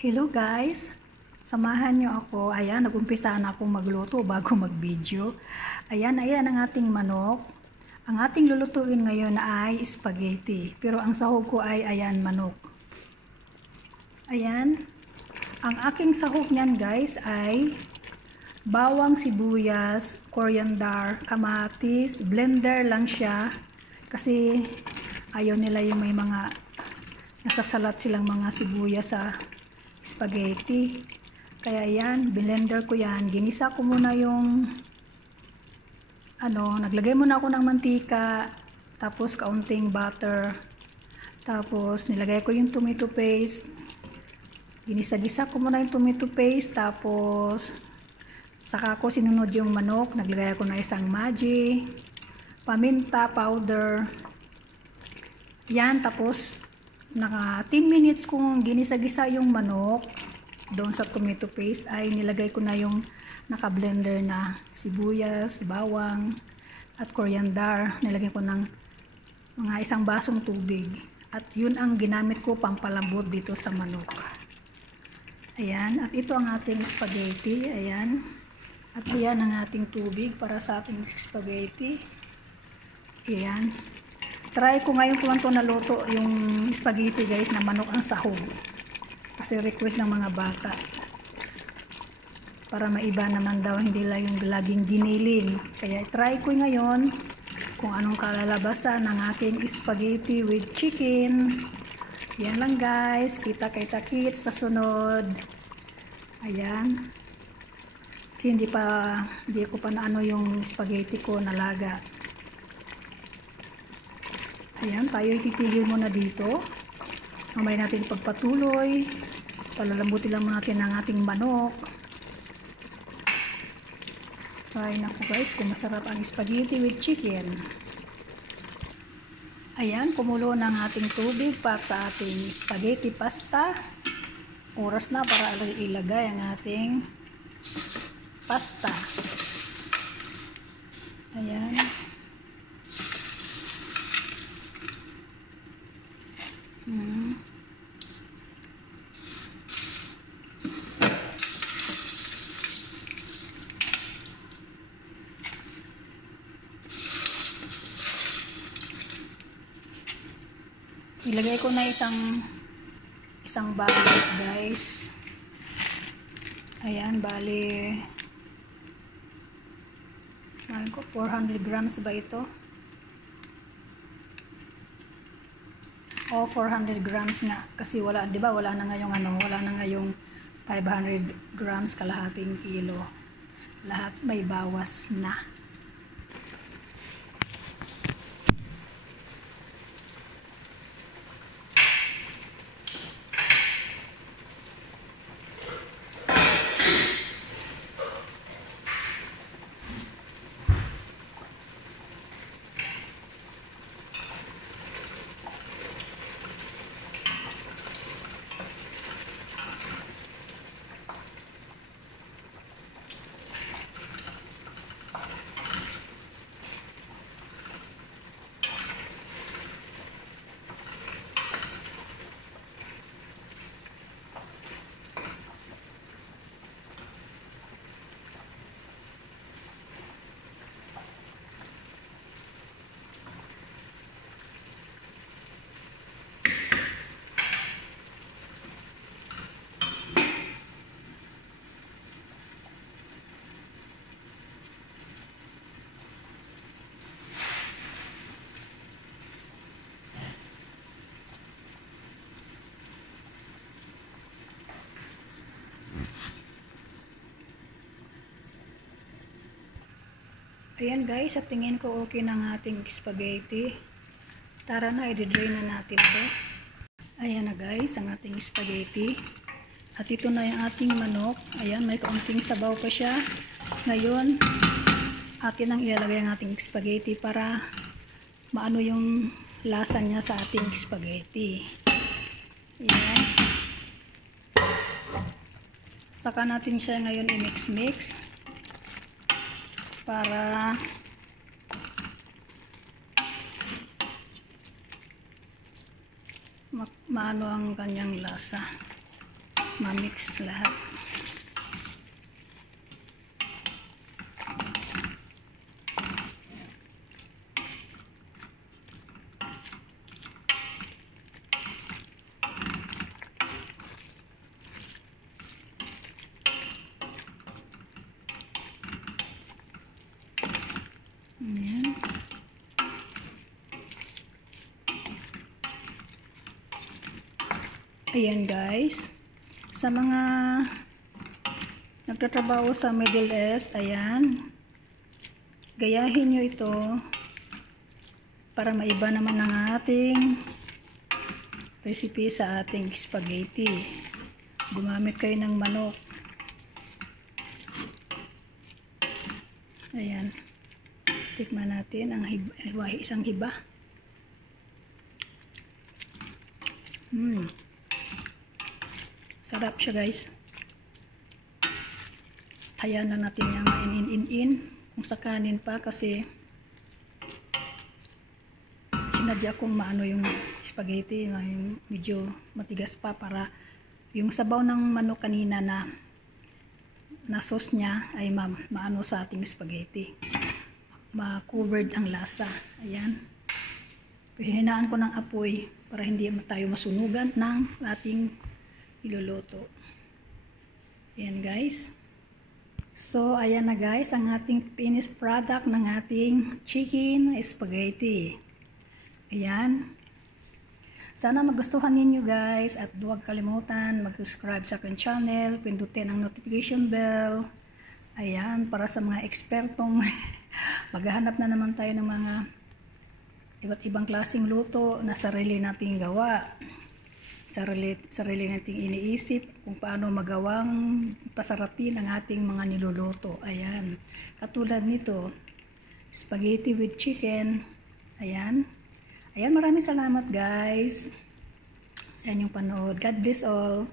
Hello guys! Samahan nyo ako. Ayan, nag-umpisa na akong magluto bago mag-video. Ayan ang ating manok. Ang ating lulutuin ngayon ay spaghetti. Pero ang sahog ko ay ayan, manok. Ayan. Ang aking sahog niyan guys ay bawang, sibuyas, coriander, kamatis. Blender lang siya. Kasi ayaw nila yung may mga nasasalat silang mga sibuyas sa spaghetti. Kaya yan, blender ko yan. Ginisa ko muna yung naglagay muna ako ng mantika, tapos kaunting butter, tapos nilagay ko yung tomato paste. Ginisa-gisa ko muna yung tomato paste, tapos saka ko sinunod yung manok. Naglagay ako ng isang Maggi, paminta powder. Yan, tapos naka 10 minutes kung ginisa-gisa yung manok doon sa tomato paste, ay nilagay ko na yung naka-blender na sibuyas, bawang at coriander. Nilagay ko ng mga isang basong tubig at yun ang ginamit ko pampalambot dito sa manok. Ayan, at ito ang ating spaghetti. Ayan, at ayan ang ating tubig para sa ating spaghetti. Ayan, try ko ngayon kung ito naluto yung spaghetti guys na manok ang sahog. Kasi request ng mga bata. Para maiba naman daw, hindi lang yung laging ginilin. Kaya try ko ngayon kung anong kalalabasan ng aking spaghetti with chicken. Yan lang guys. Kita-kita-kits sa sunod. Ayan. Kasi hindi ko pa naano yung spaghetti ko nalaga. Ayan, tayo titigil muna dito. Mamaya natin pagpatuloy. Palalambutin lang muna natin ang ating manok. Try na ko guys kung masarap ang spaghetti with chicken. Ayan, kumulo ng ating tubig para sa ating spaghetti pasta. Oras na para ilagay ang ating pasta. Ayan. Ilagay ko na isang balot guys. Ayan, bali 400 grams ba ito? O 400 grams nga kasi wala, 'di ba? Wala na ngayong 500 grams, kalahating kilo. Lahat may bawas na. Ayan guys, sa tingin ko okay na ng ating spaghetti. Tara na, i-drain na natin ito. Ayan na guys, ang ating spaghetti. At ito na yung ating manok. Ayan, may kaunting sabaw pa siya. Ngayon, atin ang ilalagay ang ating spaghetti para maano yung lasa niya sa ating spaghetti. Ayan. Saka natin siya ngayon i-mix-mix para maano ang kanyang lasa. ma-mix lahat. Ayan. Ayan guys, sa mga nagtatrabaho sa Middle East, ayan, gayahin nyo ito para maiba naman ang ating recipe sa ating spaghetti. Gumamit kayo ng manok. Ayan, tikman natin ang isang hiba. Sarap siya guys. Hayaan na natin yung in kung sa kanin pa kasi sinadya kong maano yung spaghetti, yung medyo matigas pa para yung sabaw ng manok kanina na sauce niya ay maano sa ating spaghetti. Ma-covered ang lasa. Ayan. Hinaan ko ng apoy para hindi tayo masunugan ng ating iluluto. Ayan guys. So, ayan na guys ang ating finished product ng ating chicken spaghetti. Ayan. Sana magustuhan ninyo guys at huwag kalimutan mag-subscribe sa aking channel, pindutin ang notification bell. Ayan, para sa mga ekspertong maghahanap na naman tayo ng mga iba't ibang klaseng luto na sarili nating gawa. Sarili nating iniisip kung paano magawang pasarapin ang ating mga niluluto. Ayan. Katulad nito, spaghetti with chicken. Ayan. Ayan, maraming salamat guys sa inyong panood. God bless all.